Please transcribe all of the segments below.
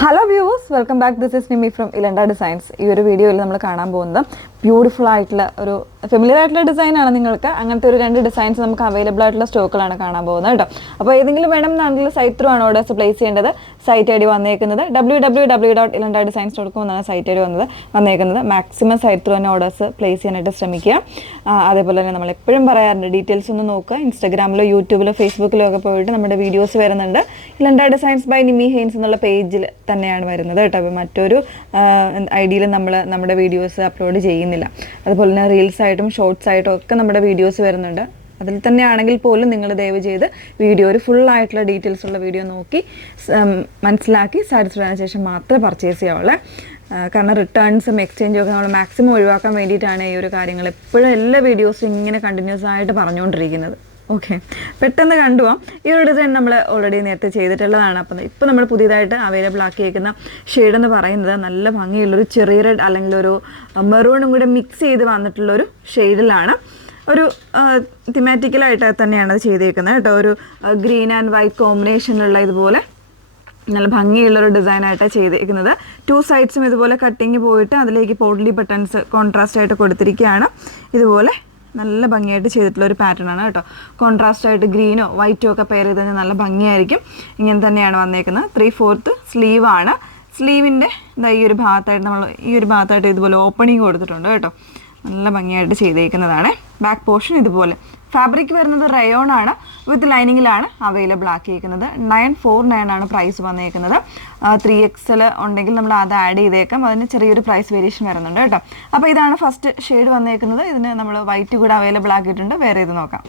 Hello viewers, welcome back. This is Nimi from Ilanda designs. ഈ ഒരു വീഡിയോയിൽ നമ്മൾ കാണാൻ പോകുന്നത് ബ്യൂട്ടിഫുൾ ആയിട്ടുള്ള ഒരു ഫെമിലിയർ ആയിട്ടുള്ള ഡിസൈനാണ്. നിങ്ങൾക്ക് അങ്ങനത്തെ ഒരു 2 ഡിസൈൻസ് നമുക്ക് അവൈലബിൾ ആയിട്ടുള്ള സ്റ്റോക്കുകളാണ് കാണാൻ പോകുന്നത് കേട്ടോ. അപ്പോൾ ഏതെങ്കിലും വേണമെന്നാണെങ്കിൽ സൈറ്റ് ത്രൂ ആണ് ഓർഡേഴ്സ് പ്ലേസ് ചെയ്യേണ്ടത്. സൈറ്റ് ഐ ഡി വന്നേക്കുന്നത് www.ilandadesigns.com എന്നാണ് സൈറ്റ് ഐ ഡി വന്നേക്കുന്നത്. മാക്സിമം സൈറ്റ് ത്രൂ തന്നെ ഓർഡേഴ്സ് പ്ലേസ് ചെയ്യാനായിട്ട് ശ്രമിക്കുക. അതേപോലെ തന്നെ നമ്മൾ എപ്പോഴും പറയാറുണ്ട്, ഡീറ്റെയിൽസ് ഒന്ന് നോക്കുക. ഇൻസ്റ്റാഗ്രാമിലോ യൂട്യൂബിലോ ഫേസ്ബുക്കിലോ ഒക്കെ പോയിട്ട് നമ്മുടെ വീഡിയോസ് വരുന്നുണ്ട്. ഇലണ്ട ഡിസൈൻസ് ബൈ നിമി ഹെയ്ൻസ് എന്നുള്ള പേജിൽ തന്നെയാണ് വരുന്നത് കേട്ടോ. അപ്പോൾ മറ്റൊരു ഐ ഡിയിൽ നമ്മുടെ വീഡിയോസ് അപ്ലോഡ് ചെയ്യുന്നില്ല. അതുപോലെ തന്നെ റീൽസ് ആയിട്ടും ഷോർട്സ് ആയിട്ടും ഒക്കെ നമ്മുടെ വീഡിയോസ് വരുന്നുണ്ട്. അതിൽ തന്നെ ആണെങ്കിൽ പോലും നിങ്ങൾ ദയവ് ചെയ്ത് വീഡിയോ ഒരു ഫുള്ളായിട്ടുള്ള ഡീറ്റെയിൽസ് ഉള്ള വീഡിയോ നോക്കി മനസ്സിലാക്കി സാറ്റിസ്ഫൈഡ് ആയതിനു ശേഷം മാത്രമേ പർച്ചേസ് ചെയ്യാവുള്ളൂ. കാരണം റിട്ടേൺസും എക്സ്ചേഞ്ചും ഒക്കെ നമ്മൾ മാക്സിമം ഒഴിവാക്കാൻ വേണ്ടിയിട്ടാണ് ഈ ഒരു കാര്യങ്ങൾ എപ്പോഴും എല്ലാ വീഡിയോസും ഇങ്ങനെ കണ്ടിന്യൂസ് ആയിട്ട് പറഞ്ഞുകൊണ്ടിരിക്കുന്നത്. ഓക്കെ, പെട്ടെന്ന് കണ്ടുപോകാം. ഈ ഒരു ഡിസൈൻ നമ്മൾ ഓൾറെഡി നേരത്തെ ചെയ്തിട്ടുള്ളതാണ്. അപ്പം ഇപ്പോൾ നമ്മൾ പുതിയതായിട്ട് അവൈലബിൾ ആക്കിയേക്കുന്ന ഷെയ്ഡ് എന്ന് പറയുന്നത് നല്ല ഭംഗിയുള്ളൊരു ചെറിയ റെഡ് അല്ലെങ്കിൽ ഒരു മെറൂണും കൂടെ മിക്സ് ചെയ്ത് വന്നിട്ടുള്ളൊരു ഷെയ്ഡിലാണ്. ഒരു തിമാറ്റിക്കലായിട്ട് തന്നെയാണ് അത് ചെയ്തേക്കുന്നത് കേട്ടോ. ഒരു ഗ്രീൻ ആൻഡ് വൈറ്റ് കോമ്പിനേഷനിലുള്ള ഇതുപോലെ നല്ല ഭംഗിയുള്ളൊരു ഡിസൈനായിട്ടാണ് ചെയ്തേക്കുന്നത്. 2 സൈഡ്സും ഇതുപോലെ കട്ടിങ് പോയിട്ട് അതിലേക്ക് പോട്ട്ലി ബട്ടൺസ് കോൺട്രാസ്റ്റ് ആയിട്ട് കൊടുത്തിരിക്കുകയാണ്. ഇതുപോലെ നല്ല ഭംഗിയായിട്ട് ചെയ്തിട്ടുള്ള ഒരു പാറ്റേൺ ആണ് കേട്ടോ. കോൺട്രാസ്റ്റ് ആയിട്ട് ഗ്രീനോ വൈറ്റോ ഒക്കെ പെയർ ചെയ്ത് കഴിഞ്ഞാൽ നല്ല ഭംഗിയായിരിക്കും. ഇങ്ങനെ തന്നെയാണ് വന്നേക്കുന്നത്. 3/4 സ്ലീവാണ്. സ്ലീവിൻ്റെ ഈ ഒരു ഭാഗത്തായിട്ട് ഇതുപോലെ ഓപ്പണിങ് കൊടുത്തിട്ടുണ്ട് കേട്ടോ. നല്ല ഭംഗിയായിട്ട് ചെയ്തേക്കുന്നതാണ്. ബാക്ക് പോർഷൻ ഇതുപോലെ. ഫാബ്രിക് വരുന്നത് റയോൺ ആണ്. വിത്ത് ലൈനിങ്ങിലാണ് അവൈലബിൾ ആക്കിയിരിക്കുന്നത്. 949 ആണ് പ്രൈസ് വന്നേക്കുന്നത്. 3XL ഉണ്ടെങ്കിൽ നമ്മൾ അത് ആഡ് ചെയ്തേക്കാം. അതിന് ചെറിയൊരു പ്രൈസ് വേരിയേഷൻ വരുന്നുണ്ട് കേട്ടോ. അപ്പോൾ ഇതാണ് ഫസ്റ്റ് ഷെയ്ഡ് വന്നേക്കുന്നത്. ഇതിന് നമ്മൾ വൈറ്റ് കൂടെ അവൈലബിൾ ആക്കിയിട്ടുണ്ട്. വേറെ ഇത് നോക്കാം.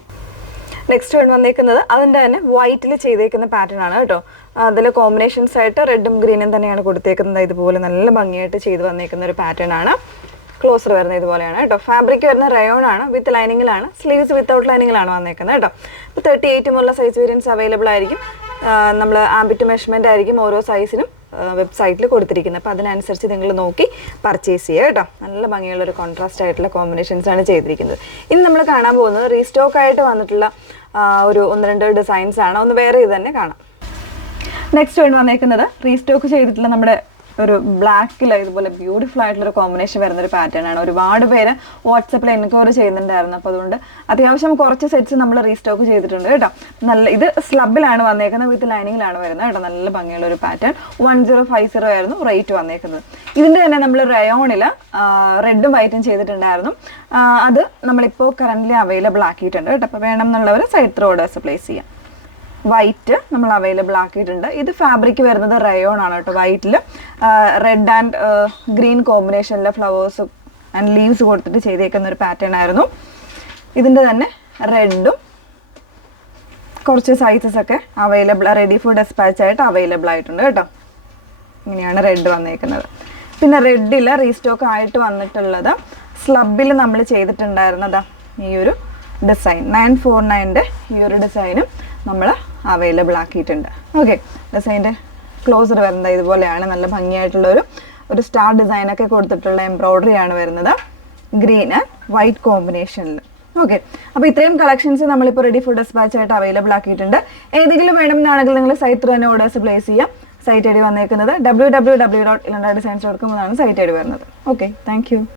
നെക്സ്റ്റ് വേണം വന്നേക്കുന്നത് അതിൻ്റെ തന്നെ വൈറ്റിൽ ചെയ്തേക്കുന്ന പാറ്റേൺ ആണ് കേട്ടോ. അതിൽ കോമ്പിനേഷൻസ് ആയിട്ട് റെഡും ഗ്രീനും തന്നെയാണ് കൊടുത്തേക്കുന്നത്. ഇതുപോലെ നല്ല ഭംഗിയായിട്ട് ചെയ്ത് വന്നേക്കുന്ന ഒരു പാറ്റേൺ ആണ്. ക്ലോസർ വരുന്നത് ഇതുപോലെയാണ് കേട്ടോ. ഫാബ്രിക് വരുന്ന റയോൺ ആണ്. വിത്ത് ലൈനിങ്ങിലാണ്. സ്ലീവ്സ് വിത്തൗട്ട് ലൈനിങ്ങിലാണ് വന്നേക്കുന്നത് കേട്ടോ. ഇപ്പോൾ 38 മുതലുള്ള സൈസ് വേരിയൻസ് അവൈലബിൾ ആയിരിക്കും. നമ്മൾ ആംബിറ്റ് മെഷർമെൻ്റ് ആയിരിക്കും ഓരോ സൈസിനും വെബ്സൈറ്റിൽ കൊടുത്തിരിക്കുന്നത്. അപ്പോൾ അതിനനുസരിച്ച് നിങ്ങൾ നോക്കി പർച്ചേസ് ചെയ്യുക കേട്ടോ. നല്ല ഭംഗിയുള്ളൊരു കോൺട്രാസ്റ്റ് ആയിട്ടുള്ള കോമ്പിനേഷൻസ് ആണ് ചെയ്തിരിക്കുന്നത്. ഇനി നമ്മൾ കാണാൻ പോകുന്നത് റീസ്റ്റോക്ക് ആയിട്ട് വന്നിട്ടുള്ള ഒരു 1-2 ഡിസൈൻസ് ആണ്. ഒന്ന് വേറെ ഇത് തന്നെ കാണാം. നെക്സ്റ്റ് വേണ്ടി വന്നേക്കുന്നത് റീസ്റ്റോക്ക് ചെയ്തിട്ടുള്ള നമ്മുടെ ഒരു ബ്ലാക്കിൽ ഇതുപോലെ ബ്യൂട്ടിഫുൾ ആയിട്ടുള്ളൊരു കോമ്പിനേഷൻ വരുന്നൊരു പാറ്റേൺ ആണ്. ഒരുപാട് പേര് വാട്സപ്പിൽ എൻക്വയറി ചെയ്യുന്നുണ്ടായിരുന്നു. അപ്പോൾ അതുകൊണ്ട് അത്യാവശ്യം കുറച്ച് സെറ്റ്സ് നമ്മൾ റീസ്റ്റോക്ക് ചെയ്തിട്ടുണ്ട് കേട്ടോ. ഇത് സ്ലബിലാണ് വന്നേക്കുന്നത്. വിത്ത് ലൈനിങ്ങിലാണ് വരുന്നത് കേട്ടോ. നല്ല ഭംഗിയുള്ള ഒരു പാറ്റേൺ. 1050 ആയിരുന്നു റേറ്റ് വന്നേക്കുന്നത്. ഇതിൻ്റെ തന്നെ നമ്മൾ റയോണിൽ റെഡും വൈറ്റും ചെയ്തിട്ടുണ്ടായിരുന്നു. അത് നമ്മളിപ്പോൾ കറൻ്റ്ലി അവൈലബിൾ ആക്കിയിട്ടുണ്ട് കേട്ടോ. അപ്പോൾ വേണം എന്നുള്ളവർ സൈറ്റ് ത്രൂ ഓർഡേഴ്സ് പ്ലേസ് ചെയ്യാം. വൈറ്റ് നമ്മൾ അവൈലബിൾ ആക്കിയിട്ടുണ്ട്. ഇത് ഫാബ്രിക് വരുന്നത് റയോൺ ആണ് കേട്ടോ. വൈറ്റിൽ റെഡ് ആൻഡ് ഗ്രീൻ കോമ്പിനേഷനിലെ ഫ്ലവേഴ്സ് ആൻഡ് ലീവ്സ് കൊടുത്തിട്ട് ചെയ്തേക്കുന്ന ഒരു പാറ്റേൺ ആയിരുന്നു. ഇതിൻ്റെ തന്നെ റെഡും കുറച്ച് സൈസസ് ഒക്കെ അവൈലബിൾ, റെഡി ഫോർ ഡെസ്പാച്ച് ആയിട്ട് അവൈലബിൾ ആയിട്ടുണ്ട് കേട്ടോ. ഇങ്ങനെയാണ് റെഡ് വന്നേക്കുന്നത്. പിന്നെ റെഡിൽ റീസ്റ്റോക്ക് ആയിട്ട് വന്നിട്ടുള്ളത് സ്ലബിൽ നമ്മൾ ചെയ്തിട്ടുണ്ടായിരുന്നത് ഈ ഒരു ഡിസൈൻ 949 ഈ ഒരു ഡിസൈനും നമ്മൾ അവൈലബിൾ ആക്കിയിട്ടുണ്ട്. ഓക്കെ, ഡിസൈൻ്റെ ക്ലോസർ വരുന്നത് ഇതുപോലെയാണ്. നല്ല ഭംഗിയായിട്ടുള്ളൊരു സ്റ്റാർ ഡിസൈനൊക്കെ കൊടുത്തിട്ടുള്ള എംബ്രോയ്ഡറി ആണ് വരുന്നത്. ഗ്രീൻ ആൻഡ് വൈറ്റ് കോമ്പിനേഷനിൽ. ഓക്കെ, അപ്പോൾ ഇത്രയും കളക്ഷൻസ് നമ്മളിപ്പോൾ റെഡി ഫോർ ഡെസ്പാച്ച് ആയിട്ട് അവൈലബിൾ ആക്കിയിട്ടുണ്ട്. ഏതെങ്കിലും വേണമെന്നാണെങ്കിൽ നിങ്ങൾ സൈറ്റ് ത്രൂ തന്നെ ഓർഡേഴ്സ് പ്ലേസ് ചെയ്യാം. സൈറ്റ് ഐ ഡി വന്നേക്കുന്നത് www.ilandadesigns.com എന്നാണ് സൈറ്റ് ഐ ഡി വരുന്നത്. Okay, thank U.